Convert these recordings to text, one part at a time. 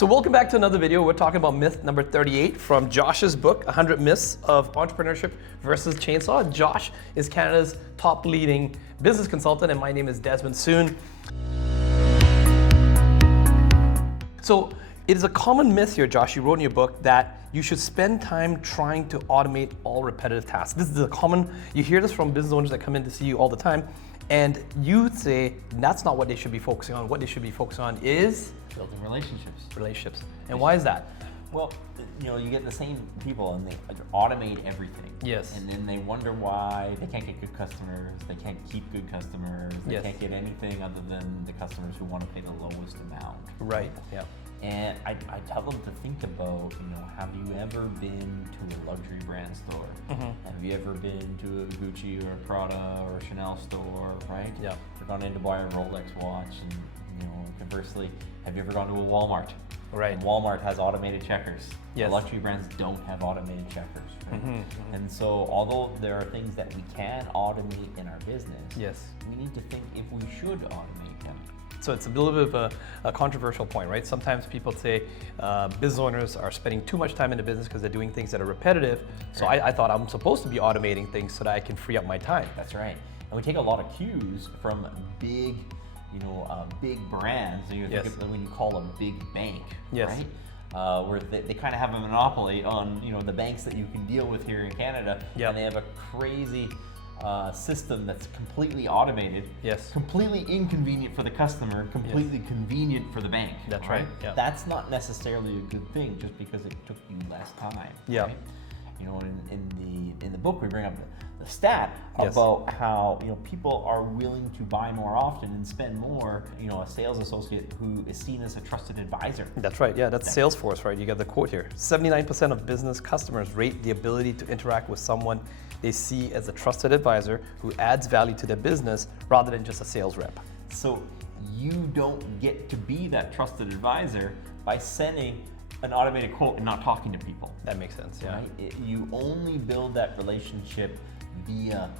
So welcome back to another video. We're talking about myth number 38 from Josh's book, 100 Myths of Entrepreneurship versus Chainsaw. Josh is Canada's top leading business consultant, and my name is Desmond Soon. So it is a common myth here, Josh, you wrote in your book, that you should spend time trying to automate all repetitive tasks. This is a common, you hear this from business owners that come in to see you all the time, and you say that's not what they should be focusing on. What they should be focusing on is building relationships. And why is that? Well, you get the same people and they automate everything. Yes. And then they wonder why they can't get good customers, they can't keep good customers, they can't get anything other than the customers who want to pay the lowest amount. Right, yeah. And I tell them to think about, have you ever been to a luxury brand store? Mm-hmm. Have you ever been to a Gucci or a Prada or a Chanel store, right? Yeah. You've gone in to buy a Rolex watch, and conversely, have you ever gone to a Walmart? Right. And Walmart has automated checkers. Yes. The luxury brands don't have automated checkers. Right? Mm-hmm, mm-hmm. And so, although there are things that we can automate in our business, yes, we need to think if we should automate them. So it's a little bit of a controversial point, right? Sometimes people say business owners are spending too much time in the business because they're doing things that are repetitive. So right. I thought I'm supposed to be automating things so that I can free up my time. That's right. And we take a lot of cues from big, big brands. Yes. Think of when you call a big bank, yes, right? Where they kind of have a monopoly on the banks that you can deal with here in Canada, yep, and they have a crazy system that's completely automated, yes, completely inconvenient for the customer, completely yes, convenient for the bank. That's right. Yeah. That's not necessarily a good thing just because it took you less time. Yeah. Right? In the book we bring up the stat yes, about how people are willing to buy more often and spend more. A sales associate who is seen as a trusted advisor. That's right. Yeah, that's Salesforce, right? You got the quote here. 79% of business customers rate the ability to interact with someone they see as a trusted advisor who adds value to their business rather than just a sales rep. So you don't get to be that trusted advisor by sending an automated quote and not talking to people. That makes sense, yeah. Right? You only build that relationship via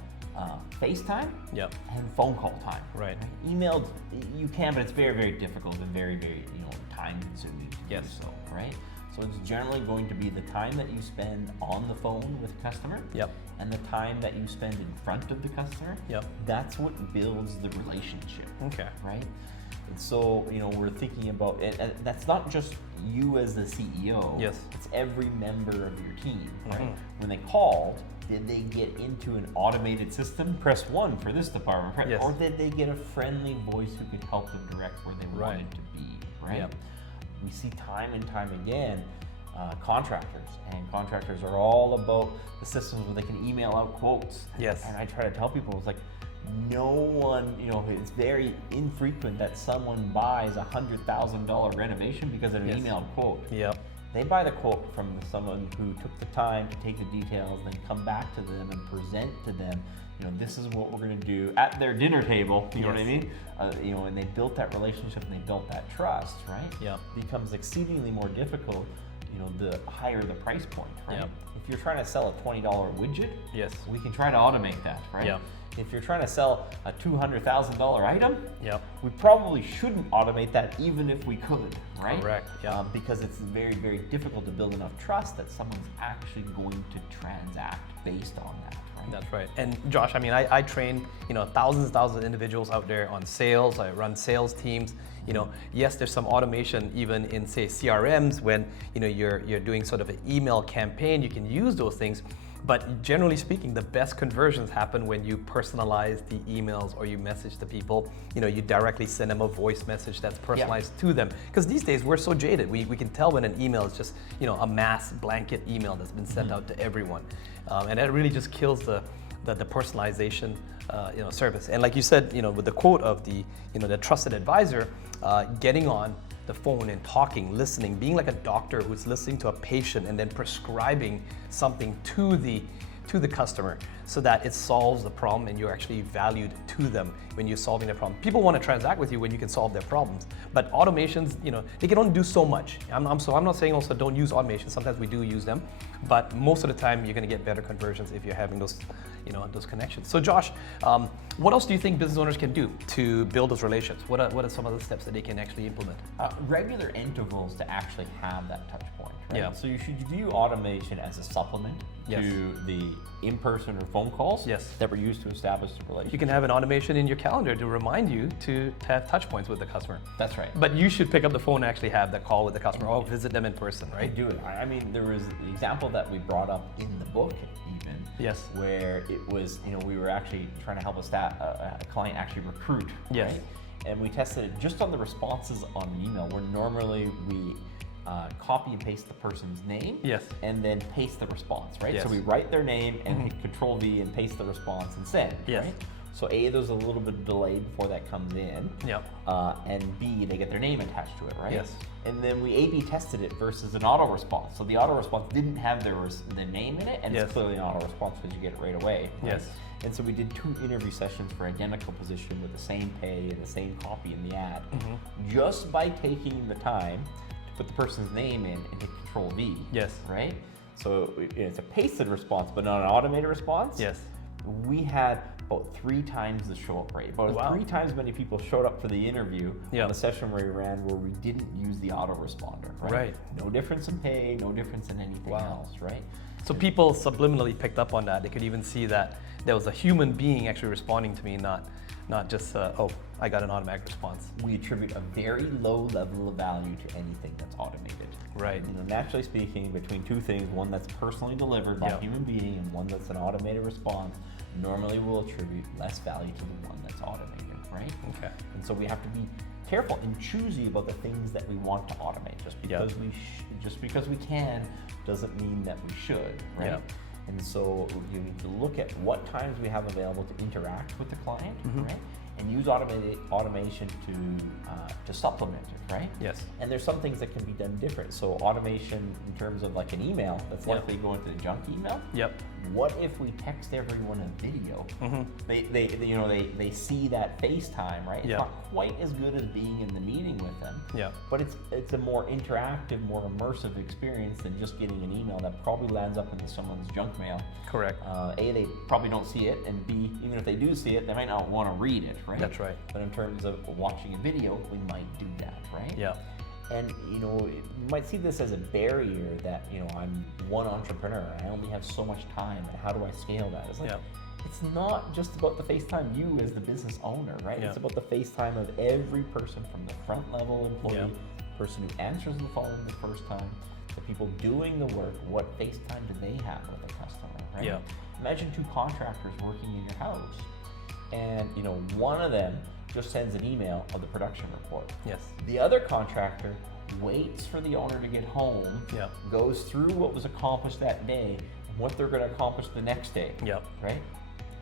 FaceTime, yep, and phone call time. Right. Emailed, you can, but it's very, very difficult and very, very time consuming to yes, do so, right? So it's generally going to be the time that you spend on the phone with the customer, yep, and the time that you spend in front of the customer. Yep. That's what builds the relationship. Okay. Right? And so, we're thinking about it, and that's not just you as the CEO. Yes. It's every member of your team, right? Mm-hmm. When they called, did they get into an automated system? Press 1 for this department, yes, or did they get a friendly voice who could help them direct where they right, wanted to be, right? Yep. We see time and time again contractors, and contractors are all about the systems where they can email out quotes. Yes. And I try to tell people, it's like, no one, it's very infrequent that someone buys a $100,000 renovation because of an yes, emailed quote. Yep. They buy the quote from someone who took the time to take the details, then come back to them and present to them, this is what we're going to do at their dinner table. You know what I mean? And they built that relationship and they built that trust, right? Yeah. It becomes exceedingly more difficult, the higher the price point, right? Yep. If you're trying to sell a $20 widget, yes, we can try to automate that, right? Yep. If you're trying to sell a $200,000 item, yep, we probably shouldn't automate that even if we could, right? Correct. Yeah. Because it's very, very difficult to build enough trust that someone's actually going to transact based on that, right? That's right. And Josh, I train, thousands of individuals out there on sales. I run sales teams. Yes, there's some automation even in, say, CRMs when, you're doing sort of an email campaign. You can use those things. But generally speaking, the best conversions happen when you personalize the emails or you message the people. You directly send them a voice message that's personalized to them. Because these days we're so jaded. We can tell when an email is just a mass blanket email that's been sent out to everyone, and that really just kills the personalization service. And like you said, with the quote of the the trusted advisor, getting on the phone and talking, listening, being like a doctor who's listening to a patient and then prescribing something to the customer so that it solves the problem and you're actually valued to them when you're solving their problem. People want to transact with you when you can solve their problems, but automations, they can only do so much. I'm not saying also don't use automation. Sometimes we do use them, but most of the time you're going to get better conversions if you're having those those connections. So Josh, what else do you think business owners can do to build those relationships? What are some of the steps that they can actually implement? Regular intervals to actually have that touch point, right? Yeah. So you should view automation as a supplement to the in-person or phone calls that were used to establish the relationship. You can have an automation in your calendar to remind you to have touch points with the customer. That's right. But you should pick up the phone and actually have that call with the customer or visit them in person, right? I do it. I mean, there was the example that we brought up in the book even, where it was, we were actually trying to help a client actually recruit, right? And we tested it just on the responses on the email, where normally we copy and paste the person's name and then paste the response, right? So we write their name and hit Control V and paste the response and send, right? So A, there's a little bit of delay before that comes in, and B, they get their name attached to it, right? And then we A/B tested it versus an auto response. So the auto response didn't have their name in it, and it's clearly an auto response because you get it right away. Right? And so we did 2 interview sessions for identical position with the same pay and the same copy in the ad, just by taking the time to put the person's name in and hit Control V. Right? So it's a pasted response, but not an automated response. We had about 3 times the show up rate. About 3 times many people showed up for the interview on the session where we ran where we didn't use the autoresponder, right? No difference in pay, no difference in anything else, right? So people subliminally picked up on that. They could even see that there was a human being actually responding to me, not just, I got an automatic response. We attribute a very low level of value to anything that's automated. Right. Naturally speaking, between 2 things, one that's personally delivered by a human being and one that's an automated response, normally we'll attribute less value to the one that's automated, right? Okay. And so we have to be careful and choosy about the things that we want to automate. Just because we can doesn't mean that we should, right? And so you need to look at what times we have available to interact with the client, right? And use automation to supplement it, right? And there's some things that can be done different. So automation in terms of like an email that's likely going to the junk email. What if we text everyone a video? They see that FaceTime, right? It's not quite as good as being in the meeting with them. But it's a more interactive, more immersive experience than just getting an email that probably lands up into someone's junk mail. Correct. A, they probably don't see it, and B, even if they do see it, they might not want to read it, right? That's right. But in terms of watching a video, we might do that, right? And you might see this as a barrier that I'm one entrepreneur. I only have so much time, and how do I scale that? It's like it's not just about the FaceTime you as the business owner, right? It's about the FaceTime of every person from the front level employee, the person who answers the phone the first time, the people doing the work. What FaceTime do they have with the customer, right? Imagine 2 contractors working in your house, and one of them just sends an email of the production report. The other contractor waits for the owner to get home, goes through what was accomplished that day and what they're going to accomplish the next day, right?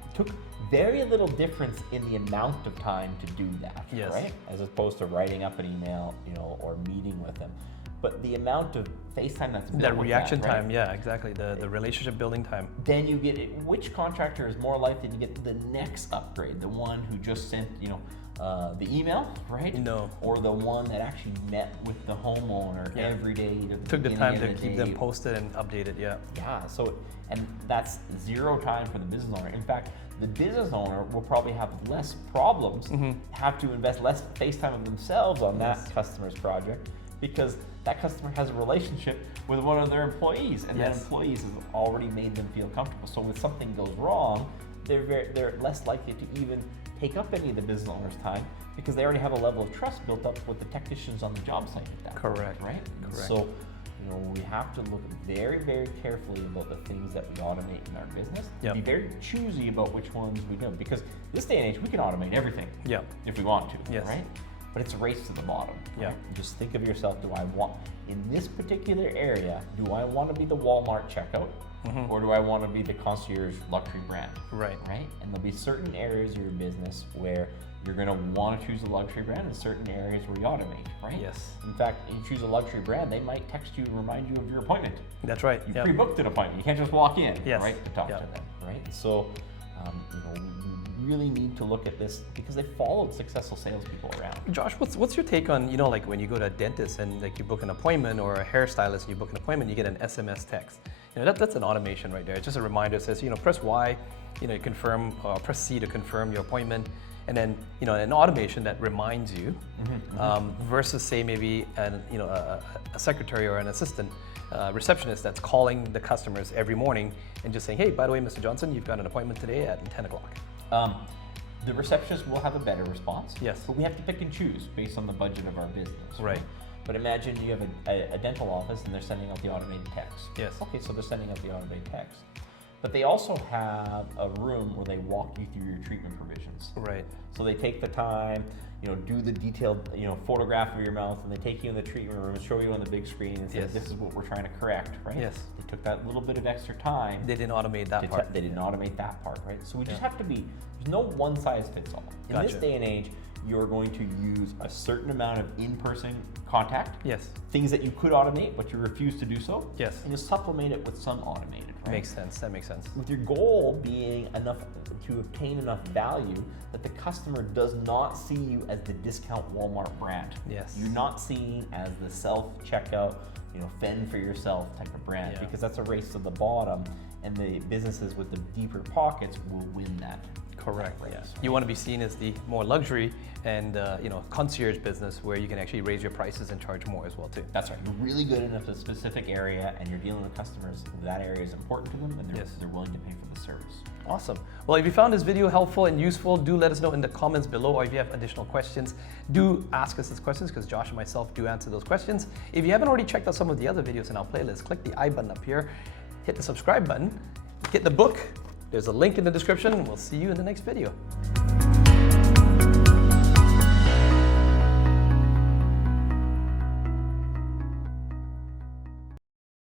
It took very little difference in the amount of time to do that, right? As opposed to writing up an email, or meeting with them. But the amount of FaceTime that's built, that reaction time, exactly. The relationship building time. Then you get it. Which contractor is more likely to get the next upgrade? The one who just sent, the email, right? Or the one that actually met with the homeowner every day. Took the time to keep them posted and updated. So, and that's 0 time for the business owner. In fact, the business owner will probably have less problems, have to invest less FaceTime of themselves on that customer's project, because that customer has a relationship with one of their employees, and that employees has already made them feel comfortable. So when something goes wrong, they're less likely to even take up any of the business owner's time, because they already have a level of trust built up with the technicians on the job site at that point, right? So we have to look very, very carefully about the things that we automate in our business. Be very choosy about which ones we do, because this day and age we can automate everything if we want to, right? But it's a race to the bottom. Right? Just think of yourself, do I want, in this particular area, do I want to be the Walmart checkout, or do I want to be the concierge luxury brand? Right? And there'll be certain areas of your business where you're going to want to choose a luxury brand, and certain areas where you automate, right? In fact, you choose a luxury brand, they might text you to remind you of your appointment. That's right. You pre-booked an appointment. You can't just walk in, right, to talk to them, right? So, you really need to look at this, because they followed successful salespeople around. Josh, what's your take on, like when you go to a dentist and like you book an appointment, or a hairstylist and you book an appointment, you get an SMS text. That's an automation right there. It's just a reminder. It says, press Y, confirm, or press C to confirm your appointment. And then, an automation that reminds you, versus say maybe a secretary or an assistant receptionist that's calling the customers every morning and just saying, hey, by the way, Mr. Johnson, you've got an appointment today at 10 o'clock. The receptionist will have a better response. Yes. But we have to pick and choose based on the budget of our business. Right. But imagine you have a dental office and they're sending out the automated text. Yes. Okay, so they're sending out the automated text. But they also have a room where they walk you through your treatment provisions. Right. So they take the time, do the detailed, photograph of your mouth, and they take you in the treatment room and show you on the big screen and say, this is what we're trying to correct, right? Yes. They took that little bit of extra time. They didn't automate that part. They didn't automate that part, right? So we just have to be, there's no one size fits all. In this day and age, you're going to use a certain amount of in-person contact. Yes. Things that you could automate, but you refuse to do so. Yes. And you supplement it with some automated, right? Makes sense. That makes sense. With your goal being enough to obtain enough value that the customer does not see you as the discount Walmart brand. Yes. You're not seen as the self-checkout, fend for yourself type of brand, because that's a race to the bottom, and the businesses with the deeper pockets will win that. Correct. Yeah. You want to be seen as the more luxury and concierge business where you can actually raise your prices and charge more as well too. That's right. You're really good in a specific area, and you're dealing with customers. That area is important to them, and they're willing to pay for the service. Awesome. Well, if you found this video helpful and useful, do let us know in the comments below, or if you have additional questions, do ask us these questions, because Josh and myself do answer those questions. If you haven't already checked out some of the other videos in our playlist, click the I button up here, hit the subscribe button, get the book. There's a link in the description, and we'll see you in the next video.